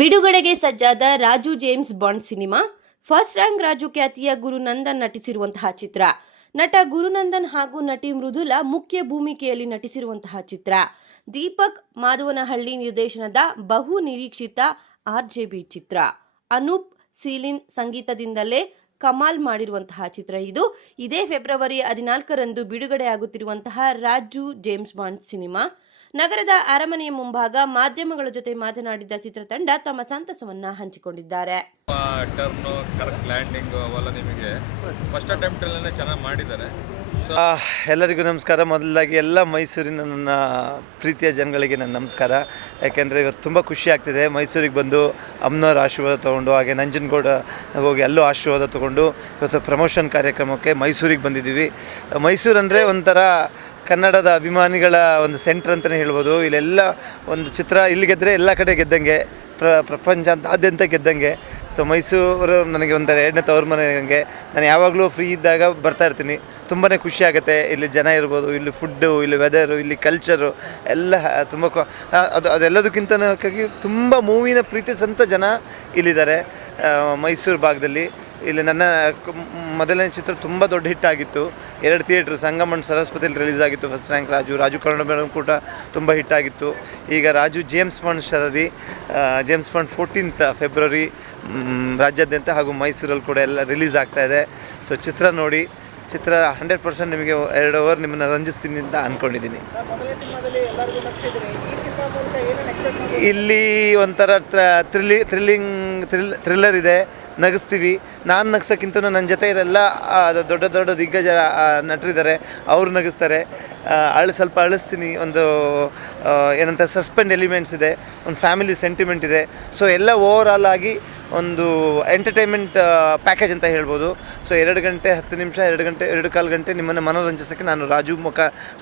ಬಿಡುಗಡೆಗೆ ಸಜ್ಜಾದ Raju James Bond ಸಿನಿಮಾ. ಫಸ್ಟ್ ರ್ಯಾಂಕ್ ರಾಜು ಖ್ಯಾತಿಯ ಗುರುನಂದನ್ ನಟಿಸಿರುವಂತಹ ಚಿತ್ರ. ನಟ ಗುರುನಂದನ್ ಹಾಗೂ ನಟಿ ಮೃದುಲಾ ಮುಖ್ಯ ಭೂಮಿಕೆಯಲ್ಲಿ ನಟಿಸಿರುವಂತಹ ಚಿತ್ರ. ದೀಪಕ್ ಮಾಧವನಹಳ್ಳಿ ನಿರ್ದೇಶನದ ಬಹು ನಿರೀಕ್ಷಿತ RJB ಚಿತ್ರ. ಅನೂಪ್ ಸೀಳಿನ್ ಸಂಗೀತದಿಂದಲೇ ಕಮಾಲ್ ಮಾಡಿರುವಂತಹ ಚಿತ್ರ ಇದು. ಇದೇ ಫೆಬ್ರವರಿ 14ರಂದು ಬಿಡುಗಡೆಯಾಗುತ್ತಿರುವಂತಹ ರಾಜು ಜೇಮ್ಸ್ ಬಾಂಡ್ ಸಿನಿಮಾ. ನಗರದ ಅರಮನೆಯ ಮುಂಭಾಗ ಮಾಧ್ಯಮಗಳ ಜೊತೆ ಮಾತನಾಡಿದ ಚಿತ್ರತಂಡ ತಮ್ಮ ಸಂತಸವನ್ನ ಹಂಚಿಕೊಂಡಿದ್ದಾರೆ. ಟರ್ನು ಕರೆಕ್ಟ್ ಲ್ಯಾಂಡಿಂಗ್ ಅವೆಲ್ಲ ನಿಮಗೆ ಫಸ್ಟ್ ಅಟೆಂಪ್ಟಲ್ಲೇ ಚೆನ್ನಾಗಿ ಮಾಡಿದ್ದಾರೆ. ಎಲ್ಲರಿಗೂ ನಮಸ್ಕಾರ. ಮೊದಲಾಗಿ ಎಲ್ಲ ಮೈಸೂರಿನ ನನ್ನ ಪ್ರೀತಿಯ ಜನಗಳಿಗೆ ನನ್ನ ನಮಸ್ಕಾರ. ಯಾಕೆಂದರೆ ಇವತ್ತು ತುಂಬ ಖುಷಿ ಆಗ್ತಿದೆ ಮೈಸೂರಿಗೆ ಬಂದು ಅಮ್ಮನವ್ರ ಆಶೀರ್ವಾದ ತೊಗೊಂಡು, ಹಾಗೆ ನಂಜನಗೂಡ ಹೋಗಿ ಎಲ್ಲೂ ಆಶೀರ್ವಾದ ತೊಗೊಂಡು ಇವತ್ತು ಪ್ರಮೋಷನ್ ಕಾರ್ಯಕ್ರಮಕ್ಕೆ ಮೈಸೂರಿಗೆ ಬಂದಿದ್ದೀವಿ. ಮೈಸೂರು ಅಂದರೆ ಒಂಥರ ಕನ್ನಡದ ಅಭಿಮಾನಿಗಳ ಒಂದು ಸೆಂಟ್ರ್ ಅಂತಲೇ ಹೇಳ್ಬೋದು. ಇಲ್ಲೆಲ್ಲ ಒಂದು ಚಿತ್ರ ಇಲ್ಲಿ ಗೆದ್ದರೆ ಎಲ್ಲ ಕಡೆ ಗೆದ್ದಂಗೆ, ಪ್ರಪಂಚಾದ್ಯಂತ ಗೆದ್ದಂಗೆ. ಸೊ ಮೈಸೂರು ನನಗೆ ಒಂಥರ ಎರಡನೇ ತವ್ರ ಮನೆ. ನನಗೆ ನಾನು ಯಾವಾಗಲೂ ಫ್ರೀ ಇದ್ದಾಗ ಬರ್ತಾ ಇರ್ತೀನಿ. ತುಂಬಾ ಖುಷಿ ಆಗುತ್ತೆ. ಇಲ್ಲಿ ಜನ ಇರ್ಬೋದು, ಇಲ್ಲಿ ಫುಡ್ಡು, ಇಲ್ಲಿ ವೆದರು, ಇಲ್ಲಿ ಕಲ್ಚರು ಎಲ್ಲ ತುಂಬ ಅದೆಲ್ಲದಕ್ಕಿಂತನಕ್ಕಾಗಿ ತುಂಬ ಮೂವಿನ ಪ್ರೀತಿಸಂಥ ಜನ ಇಲ್ಲಿದ್ದಾರೆ ಮೈಸೂರು ಭಾಗದಲ್ಲಿ. ಇಲ್ಲಿ ನನ್ನ ಮೊದಲನೇ ಚಿತ್ರ ತುಂಬ ದೊಡ್ಡ ಹಿಟ್ ಆಗಿತ್ತು. 2 ಥಿಯೇಟ್ರ್ ಸಂಗಮನ್ ಸರಸ್ವತಿಯಲ್ಲಿ ರಿಲೀಸ್ ಆಗಿತ್ತು. First rank Raju Kannada madam ಕೂಡ ತುಂಬ ಹಿಟ್ ಆಗಿತ್ತು. ಈಗ ರಾಜು ಜೇಮ್ಸ್ ಬಾಂಡ್ ಶರದಿ, ಜೇಮ್ಸ್ ಬಾಂಡ್ 14th ಫೆಬ್ರವರಿ ರಾಜ್ಯಾದ್ಯಂತ ಹಾಗೂ ಮೈಸೂರಲ್ಲಿ ಕೂಡ ಎಲ್ಲ ರಿಲೀಸ್ ಆಗ್ತಾಯಿದೆ. ಸೊ ಚಿತ್ರ ನೋಡಿ, ಚಿತ್ರ 100% ನಿಮಗೆ 2 ಅವರ್ ನಿಮ್ಮನ್ನು ರಂಜಿಸ್ತೀನಿ ಅಂತ ಅಂದ್ಕೊಂಡಿದ್ದೀನಿ. ಇಲ್ಲಿ ಒಂಥರ ಥ್ರಿಲ್ಲರ್ ಇದೆ, ನಗಿಸ್ತೀವಿ. ನಾನು ನಗ್ಸೋಕ್ಕಿಂತ ನನ್ನ ಜೊತೆ ಇರೆಲ್ಲ ದೊಡ್ಡ ದೊಡ್ಡ ದಿಗ್ಗಜ ನಟರಿದ್ದಾರೆ, ಅವರು ನಗಿಸ್ತಾರೆ. ಸ್ವಲ್ಪ ಅಳಿಸ್ತೀನಿ. ಒಂದು ಏನಂತ ಸಸ್ಪೆಂಡ್ ಎಲಿಮೆಂಟ್ಸ್ ಇದೆ, ಒಂದು ಫ್ಯಾಮಿಲಿ ಸೆಂಟಿಮೆಂಟ್ ಇದೆ. ಸೊ ಎಲ್ಲ ಓವರಾಲ್ ಆಗಿ ಒಂದು ಎಂಟರ್ಟೈನ್ಮೆಂಟ್ ಪ್ಯಾಕೇಜ್ ಅಂತ ಹೇಳ್ಬೋದು. ಸೊ 2 ಗಂಟೆ 10 ನಿಮಿಷ, 2 ಕಾಲು ಗಂಟೆ ನಿಮ್ಮನ್ನು ಮನೋರಂಜಿಸೋಕ್ಕೆ ನಾನು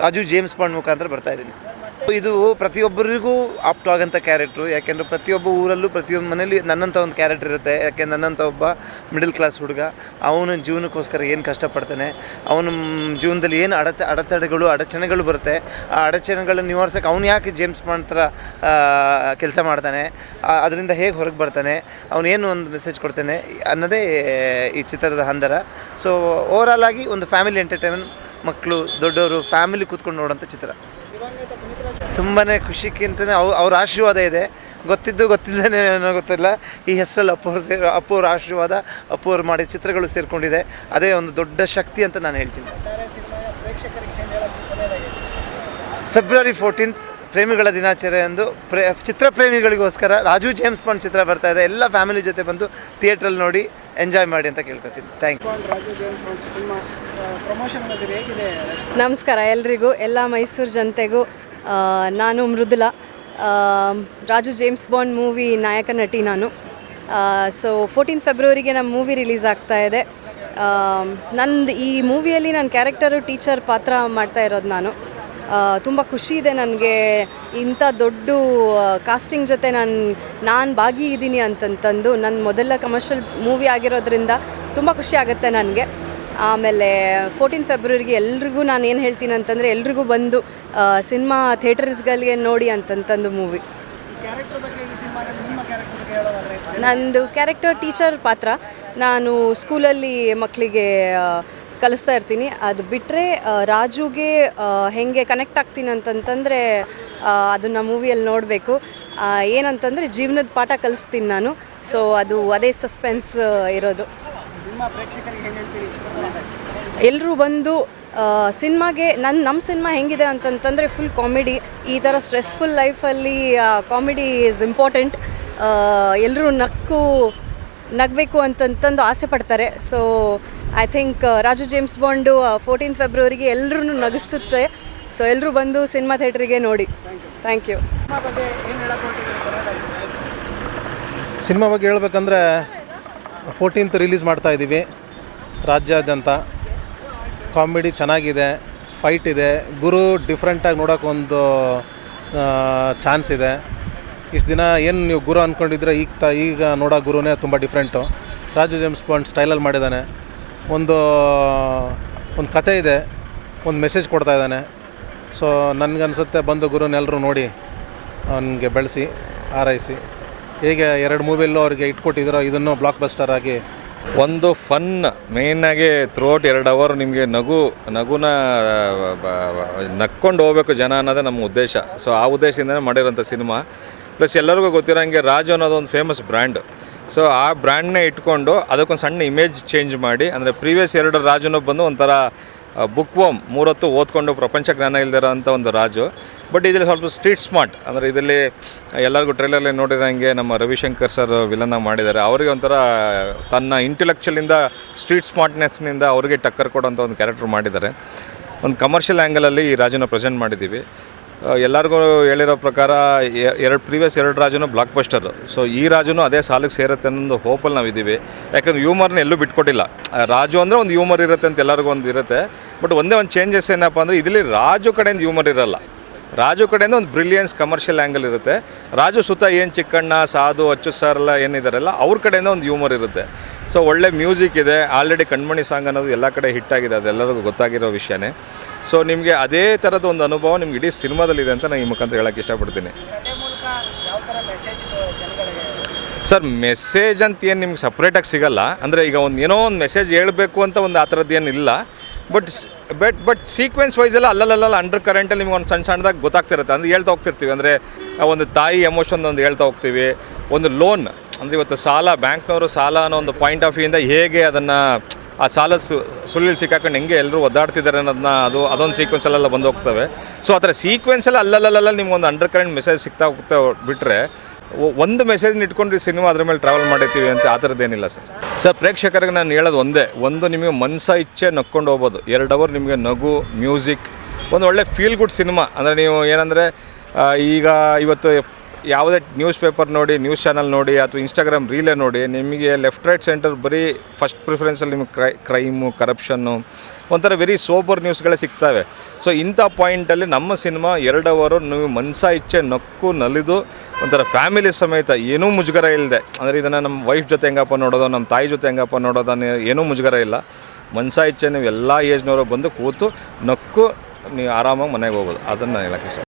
ರಾಜು ಜೇಮ್ಸ್ ಬಾಂಡ್ ಮುಖಾಂತರ ಬರ್ತಾಯಿದ್ದೀನಿ. ಇದು ಪ್ರತಿಯೊಬ್ಬರಿಗೂ ಆಪ್ಟ್ ಆಗೋಂಥ ಕ್ಯಾರೆಕ್ಟ್ರು. ಯಾಕೆಂದರೆ ಪ್ರತಿಯೊಬ್ಬ ಊರಲ್ಲೂ ಪ್ರತಿಯೊಬ್ಬ ಮನೇಲಿ ನನ್ನಂಥ ಒಂದು ಕ್ಯಾರೆಕ್ಟರ್ ಇರುತ್ತೆ. ಯಾಕೆ ನನ್ನಂಥ ಒಬ್ಬ ಮಿಡಲ್ ಕ್ಲಾಸ್ ಹುಡುಗ, ಅವನ ಜೀವನಕ್ಕೋಸ್ಕರ ಏನು ಕಷ್ಟಪಡ್ತಾನೆ, ಅವನ ಜೀವನದಲ್ಲಿ ಏನು ಅಡಚಣೆಗಳು ಬರುತ್ತೆ, ಆ ಅಡಚಣೆಗಳನ್ನ ನಿವಾರಿಸೋಕೆ ಅವನು ಯಾಕೆ ಜೇಮ್ಸ್ ಬಾಂಡ್ ಥರ ಕೆಲಸ ಮಾಡ್ತಾನೆ, ಅದರಿಂದ ಹೇಗೆ ಹೊರಗೆ ಬರ್ತಾನೆ, ಅವನೇನು ಒಂದು ಮೆಸೇಜ್ ಕೊಡ್ತಾನೆ ಅನ್ನೋದೇ ಈ ಚಿತ್ರದ ಹಂದರ. ಸೊ ಓವರಾಲ್ ಆಗಿ ಒಂದು ಫ್ಯಾಮಿಲಿ ಎಂಟರ್ಟೈನ್ಮೆಂಟ್, ಮಕ್ಕಳು ದೊಡ್ಡವರು ಫ್ಯಾಮಿಲಿ ಕೂತ್ಕೊಂಡು ನೋಡೋಂಥ ಚಿತ್ರ. ತುಂಬಾ ಖುಷಿಗಿಂತಲೇ ಅವ್ರ ಆಶೀರ್ವಾದ ಇದೆ. ಗೊತ್ತಿಲ್ಲದೇ ಏನೋ ಗೊತ್ತಿಲ್ಲ, ಈ ಹೆಸರಲ್ಲಿ ಅಪ್ಪು ಅವ್ರ ಆಶೀರ್ವಾದ, ಅಪ್ಪು ಅವ್ರು ಮಾಡಿದ ಚಿತ್ರಗಳು ಸೇರಿಕೊಂಡಿದೆ. ಅದೇ ಒಂದು ದೊಡ್ಡ ಶಕ್ತಿ ಅಂತ ನಾನು ಹೇಳ್ತೀನಿ. ಫೆಬ್ರವರಿ 14th ಪ್ರೇಮಿಗಳ ದಿನಾಚರಣೆಯಂದು ಚಿತ್ರ ಪ್ರೇಮಿಗಳಿಗೋಸ್ಕರ ರಾಜು ಜೇಮ್ಸ್ ಬಾಂಡ್ ಚಿತ್ರ ಬರ್ತಾ ಇದೆ. ಎಲ್ಲ ಫ್ಯಾಮಿಲಿ ಜೊತೆ ಬಂದು ಥಿಯೇಟ್ರಲ್ಲಿ ನೋಡಿ ಎಂಜಾಯ್ ಮಾಡಿ ಅಂತ ಕೇಳ್ಕೊತೀನಿ. Thank you. ನಮಸ್ಕಾರ ಎಲ್ರಿಗೂ, ಎಲ್ಲ ಮೈಸೂರು ಜನತೆಗೂ. ನಾನು Mridula, Raju James Bond movie ನಾಯಕ ನಟಿ ನಾನು. ಸೊ 14th ಫೆಬ್ರವರಿಗೆ ನಮ್ಮ ಮೂವಿ ರಿಲೀಸ್ ಆಗ್ತಾ ಇದೆ. ನಂದು ಈ ಮೂವಿಯಲ್ಲಿ ನನ್ನ ಕ್ಯಾರೆಕ್ಟರು ಟೀಚರ್ ಪಾತ್ರ ಮಾಡ್ತಾ ಇರೋದು ನಾನು. ತುಂಬ ಖುಷಿ ಇದೆ ನನಗೆ, ಇಂಥ ದೊಡ್ಡ ಕಾಸ್ಟಿಂಗ್ ಜೊತೆ ನಾನು ಭಾಗಿಯಿದ್ದೀನಿ ಅಂತಂತಂದು. ನನ್ನ ಮೊದಲ ಕಮರ್ಷಿಯಲ್ ಮೂವಿ ಆಗಿರೋದ್ರಿಂದ ತುಂಬ ಖುಷಿ ಆಗುತ್ತೆ ನನಗೆ. ಆಮೇಲೆ 14th ಫೆಬ್ರವರಿಗೆ ಎಲ್ರಿಗೂ ನಾನು ಏನು ಹೇಳ್ತೀನಿ ಅಂತಂದರೆ, ಎಲ್ರಿಗೂ ಬಂದು ಸಿನಿಮಾ ಥಿಯೇಟರ್ಸ್ಗಳಿಗೆ ನೋಡಿ ಅಂತಂತಂದು ಮೂವಿ. ನಂದು ಕ್ಯಾರೆಕ್ಟರ್ ಟೀಚರ್ ಪಾತ್ರ. ನಾನು ಸ್ಕೂಲಲ್ಲಿ ಮಕ್ಕಳಿಗೆ ಕಲಿಸ್ತಾ ಇರ್ತೀನಿ. ಅದು ಬಿಟ್ಟರೆ ರಾಜುಗೆ ಹೇಗೆ ಕನೆಕ್ಟ್ ಆಗ್ತೀನಿ ಅಂತಂತಂದರೆ ಅದನ್ನು ಮೂವಿಯಲ್ಲಿ ನೋಡಬೇಕು. ಏನಂತಂದರೆ ಜೀವನದ ಪಾಠ ಕಲಿಸ್ತೀನಿ ನಾನು. ಸೊ ಅದೇ ಸಸ್ಪೆನ್ಸ್ ಇರೋದು. ಎಲ್ಲರೂ ಬಂದು ಸಿನಿಮಾಗೆ ನಮ್ಮ ಸಿನಿಮಾ ಹೆಂಗಿದೆ ಅಂತಂತಂದರೆ ಫುಲ್ ಕಾಮಿಡಿ. ಈ ಥರ ಸ್ಟ್ರೆಸ್ಫುಲ್ ಲೈಫಲ್ಲಿ ಕಾಮಿಡಿ ಈಸ್ ಇಂಪಾರ್ಟೆಂಟ್. ಎಲ್ಲರೂ ನಗಬೇಕು ಅಂತಂತಂದು ಆಸೆ ಪಡ್ತಾರೆ. So I think Raju James bond 14th ಫೆಬ್ರವರಿಗೆ ಎಲ್ಲರೂ ನಗಿಸುತ್ತೆ. ಸೊ ಎಲ್ಲರೂ ಬಂದು ಸಿನಿಮಾ ಥಿಯೇಟ್ರಿಗೆ ನೋಡಿ. Thank you. ಸಿನಿಮಾ ಬಗ್ಗೆ ಹೇಳ್ಬೇಕಂದ್ರೆ 14th ರಿಲೀಸ್ ಮಾಡ್ತಾಯಿದ್ದೀವಿ ರಾಜ್ಯಾದ್ಯಂತ. ಕಾಮಿಡಿ ಚೆನ್ನಾಗಿದೆ, ಫೈಟ್ ಇದೆ, ಗುರು ಡಿಫ್ರೆಂಟಾಗಿ ನೋಡೋಕೆ ಒಂದು ಚಾನ್ಸ್ ಇದೆ. ಇಷ್ಟು ದಿನ ಏನು ನೀವು ಗುರು ಅಂದ್ಕೊಂಡಿದ್ರೆ ಈಗ ನೋಡೋ ಗುರುನೇ ತುಂಬ ಡಿಫ್ರೆಂಟು. ರಾಜು ಜೇಮ್ಸ್ ಬಾಂಡ್ ಸ್ಟೈಲಲ್ಲಿ ಮಾಡಿದ್ದಾನೆ. ಒಂದು ಕತೆ ಇದೆ, ಒಂದು ಮೆಸೇಜ್ ಕೊಡ್ತಾ ಇದ್ದಾನೆ. ಸೊ ನನಗನ್ಸುತ್ತೆ ಬಂದು ಗುರುನೆಲ್ಲರೂ ನೋಡಿ ಅವನಿಗೆ ಬೆಳೆಸಿ ಹಾರೈಸಿ ಹೇಗೆ 2 ಮೂವಿಯಲ್ಲೂ ಅವ್ರಿಗೆ ಇಟ್ಕೊಟ್ಟಿದ್ದೀರೋ ಇದನ್ನು ಬ್ಲಾಕ್ ಬಸ್ಟರ್ ಆಗಿ ಒಂದು ಫನ್ ಮೇಯ್ನಾಗಿ ಥ್ರೂಔಟ್ 2 ಅವರ್ ನಿಮಗೆ ನಗುನ ನಕ್ಕೊಂಡು ಹೋಗ್ಬೇಕು ಜನ ಅನ್ನೋದೇ ನಮ್ಮ ಉದ್ದೇಶ. ಸೊ ಆ ಉದ್ದೇಶದಿಂದನೇ ಮಾಡಿರೋಂಥ ಸಿನಿಮಾ. ಪ್ಲಸ್ ಎಲ್ಲರಿಗೂ ಗೊತ್ತಿರೋಂಗೆ ರಾಜು ಅನ್ನೋದು ಒಂದು ಫೇಮಸ್ ಬ್ರ್ಯಾಂಡ್. ಸೊ ಆ ಬ್ರ್ಯಾಂಡ್ನೇ ಇಟ್ಕೊಂಡು ಅದಕ್ಕೊಂದು ಸಣ್ಣ ಇಮೇಜ್ ಚೇಂಜ್ ಮಾಡಿ, ಅಂದರೆ ಪ್ರೀವಿಯಸ್ 2 ರಾಜುನೂ ಬಂದು ಒಂಥರ ಬುಕ್ ವರ್ಮ್ 3 ಹೊತ್ತು ಓದ್ಕೊಂಡು ಪ್ರಪಂಚ ಜ್ಞಾನ ಇಲ್ದಿರೋ ಅಂಥ ಒಂದು ರಾಜು. ಬಟ್ ಇದರಲ್ಲಿ ಸ್ವಲ್ಪ ಸ್ಟ್ರೀಟ್ ಸ್ಮಾರ್ಟ್, ಅಂದರೆ ಇದರಲ್ಲಿ ಎಲ್ಲರಿಗೂ ಟ್ರೈಲರ್ಲಿ ನೋಡಿರೋಂಗೆ ನಮ್ಮ ರವಿಶಂಕರ್ ಸರ್ ವಿಲನ್ನ ಮಾಡಿದ್ದಾರೆ. ಅವರಿಗೆ ಒಂಥರ ತನ್ನ ಇಂಟೆಲೆಕ್ಚುಲಿಂದ ಸ್ಟ್ರೀಟ್ ಸ್ಮಾರ್ಟ್ನೆಸ್ನಿಂದ ಅವರಿಗೆ ಟಕ್ಕರ್ ಕೊಡೋಂಥ ಒಂದು ಕ್ಯಾರೆಕ್ಟರ್ ಮಾಡಿದ್ದಾರೆ. ಒಂದು ಕಮರ್ಷಿಯಲ್ ಆ್ಯಂಗಲಲ್ಲಿ ಈ ರಾಜುನ ಪ್ರೆಸೆಂಟ್ ಮಾಡಿದ್ದೀವಿ. ಎಲ್ಲರಿಗೂ ಹೇಳಿರೋ ಪ್ರಕಾರ ಪ್ರೀವಿಯಸ್ 2 ರಾಜುನೂ ಬ್ಲಾಕ್ ಬಸ್ಟರ್. ಸೊ ಈ ರಾಜುನೂ ಅದೇ ಸಾಲಿಗೆ ಸೇರುತ್ತೆ ಅನ್ನೋದು ಹೋಪಲ್ಲಿ ನಾವಿದ್ದೀವಿ. ಯಾಕಂದ್ರೆ ಹ್ಯೂಮರ್ನ ಎಲ್ಲೂ ಬಿಟ್ಕೊಟ್ಟಿಲ್ಲ. ರಾಜು ಅಂದರೆ ಒಂದು ಹ್ಯೂಮರ್ ಇರುತ್ತೆ ಅಂತ ಎಲ್ಲರಿಗೂ ಒಂದು ಇರುತ್ತೆ. ಬಟ್ ಒಂದೇ ಒಂದು ಚೇಂಜಸ್ ಏನಪ್ಪ ಅಂದರೆ ಇದರಲ್ಲಿ ರಾಜು ಕಡೆಯಿಂದ ಹ್ಯೂಮರ್ ಇರಲ್ಲ. ರಾಜು ಕಡೆಯಿಂದ ಒಂದು ಬ್ರಿಲಿಯನ್ಸ್ ಕಮರ್ಷಿಯಲ್ ಆ್ಯಂಗಲ್ ಇರುತ್ತೆ. ರಾಜು ಸುತ್ತ ಏನು ಚಿಕ್ಕಣ್ಣ, ಸಾಧು, ಅಚ್ಚು ಸರ್ ಎಲ್ಲ ಏನಿದ್ದಾರಲ್ಲ ಅವ್ರ ಕಡೆಯಿಂದ ಒಂದು ಹ್ಯೂಮರ್ ಇರುತ್ತೆ. ಸೊ ಒಳ್ಳೆ ಮ್ಯೂಸಿಕ್ ಇದೆ. ಆಲ್ರೆಡಿ ಕಣ್ಮಣಿ ಸಾಂಗ್ ಅನ್ನೋದು ಎಲ್ಲ ಕಡೆ ಹಿಟ್ಟಾಗಿದೆ, ಅದೆಲ್ಲರಿಗೂ ಗೊತ್ತಾಗಿರೋ ವಿಷಯನೇ. ಸೊ ನಿಮಗೆ ಅದೇ ಥರದ ಒಂದು ಅನುಭವ ನಿಮ್ಗೆ ಇಡೀ ಸಿನಿಮಾದಲ್ಲಿದೆ ಅಂತ ನಾನು ಈ ಮುಖಾಂತರ ಹೇಳೋಕ್ಕೆ ಇಷ್ಟಪಡ್ತೀನಿ. ಸರ್ ಮೆಸೇಜ್ ಅಂತ ಏನು ನಿಮ್ಗೆ ಸಪ್ರೇಟಾಗಿ ಸಿಗಲ್ಲ. ಅಂದರೆ ಈಗ ಏನೋ ಒಂದು ಮೆಸೇಜ್ ಹೇಳಬೇಕು ಅಂತ ಒಂದು ಆ ಥರದ್ದು ಏನಿಲ್ಲ. ಬಟ್ ಸೀಕ್ವೆನ್ಸ್ ವೈಸೆಲ್ಲ ಅಲ್ಲಲ್ಲ ಅಂಡರ್ ಕರೆಂಟಲ್ಲಿ ನಿಮ್ಗೆ ಒಂದು ಸಣ್ಣದಾಗಿ ಗೊತ್ತಾಗ್ತಿರುತ್ತೆ. ಅಂದರೆ ಹೇಳ್ತಾ ಹೋಗ್ತಿರ್ತೀವಿ. ಅಂದರೆ ಒಂದು ತಾಯಿ ಎಮೋಷನ್ ಒಂದು ಹೇಳ್ತಾ ಹೋಗ್ತೀವಿ. ಒಂದು ಲೋನ್ ಅಂದರೆ ಇವತ್ತು ಸಾಲ, ಬ್ಯಾಂಕ್ನವರು ಸಾಲ ಅನ್ನೋ ಒಂದು ಪಾಯಿಂಟ್ ಆಫ್ ವ್ಯೂಯಿಂದ ಹೇಗೆ ಅದನ್ನು ಆ ಸಾಲ ಸುಳ್ಳು ಸಿಕ್ಕಾಕೊಂಡು ಹೆಂಗೆ ಎಲ್ಲರೂ ಒದ್ದಾಡ್ತಿದ್ದಾರೆ ಅನ್ನೋದನ್ನ ಅದೊಂದು ಸೀಕ್ವೆನ್ಸಲ್ಲೆಲ್ಲ ಬಂದು ಹೋಗ್ತವೆ. ಸೊ ಆ ಥರ ಸೀಕ್ವೆನ್ಸಲ್ಲಿ ಅಲ್ಲಲ್ಲ ನಿಮ್ಗೊಂದು ಅಂಡರ್ ಕರೆಂಟ್ ಮೆಸೇಜ್ ಸಿಗ್ತಾ ಹೋಗ್ತಾ ಬಿಟ್ಟರೆ ಒಂದು ಮೆಸೇಜ್ನ ಇಟ್ಕೊಂಡು ಸಿನಿಮಾ ಅದ್ರ ಮೇಲೆ ಟ್ರಾವೆಲ್ ಮಾಡಿರ್ತೀವಿ ಅಂತ ಆ ಥರದ್ದೇನಿಲ್ಲ ಸರ್. ಪ್ರೇಕ್ಷಕರಿಗೆ ನಾನು ಹೇಳೋದು ಒಂದು ನಿಮಗೆ ಮನಸ ಇಚ್ಛೆ ನಕ್ಕೊಂಡು ಹೋಗ್ಬೋದು. 2 ಅವರ್ ನಿಮಗೆ ನಗು, ಮ್ಯೂಸಿಕ್, ಒಂದು ಒಳ್ಳೆ ಫೀಲ್ ಗುಡ್ ಸಿನಿಮಾ. ಅಂದರೆ ನೀವು ಏನಂದರೆ ಈಗ ಇವತ್ತು ಯಾವುದೇ ನ್ಯೂಸ್ ಪೇಪರ್ ನೋಡಿ, ನ್ಯೂಸ್ ಚಾನಲ್ ನೋಡಿ, ಅಥವಾ ಇನ್ಸ್ಟಾಗ್ರಾಮ್ ರೀಲೇ ನೋಡಿ, ನಿಮಗೆ ಲೆಫ್ಟ್ ರೈಟ್ ಸೆಂಟರ್ ಬರೀ ಫಸ್ಟ್ ಪ್ರಿಫರೆನ್ಸಲ್ಲಿ ನಿಮಗೆ ಕ್ರೈಮು, ಕರಪ್ಷನ್ನು, ಒಂಥರ ವೆರಿ ಸೋಬರ್ ನ್ಯೂಸ್ಗಳೇ ಸಿಗ್ತವೆ. ಸೊ ಇಂಥ ಪಾಯಿಂಟಲ್ಲಿ ನಮ್ಮ ಸಿನಿಮಾ 2 ಅವರು ನೀವು ಮನಸ ಇಚ್ಛೆ ನಕ್ಕು ನಲಿದು ಒಂಥರ ಫ್ಯಾಮಿಲಿ ಸಮೇತ ಏನೂ ಮುಜುಗರ ಇಲ್ಲದೆ, ಅಂದರೆ ಇದನ್ನು ನಮ್ಮ ವೈಫ್ ಜೊತೆ ಹೆಂಗಪ್ಪ ನೋಡೋದು, ನಮ್ಮ ತಾಯಿ ಜೊತೆ ಹೆಂಗಪ್ಪ ನೋಡೋದನ್ನು ಏನೂ ಮುಜುಗರ ಇಲ್ಲ. ಮನಸ ಇಚ್ಛೆ ನೀವು ಎಲ್ಲ ಏಜ್ನವರು ಬಂದು ಕೂತು ನಕ್ಕು ನೀವು ಆರಾಮಾಗಿ ಮನೆಗೆ ಹೋಗೋದು, ಅದನ್ನು ಹೇಳೋಕ್ಕೆ ಇಷ್ಟ.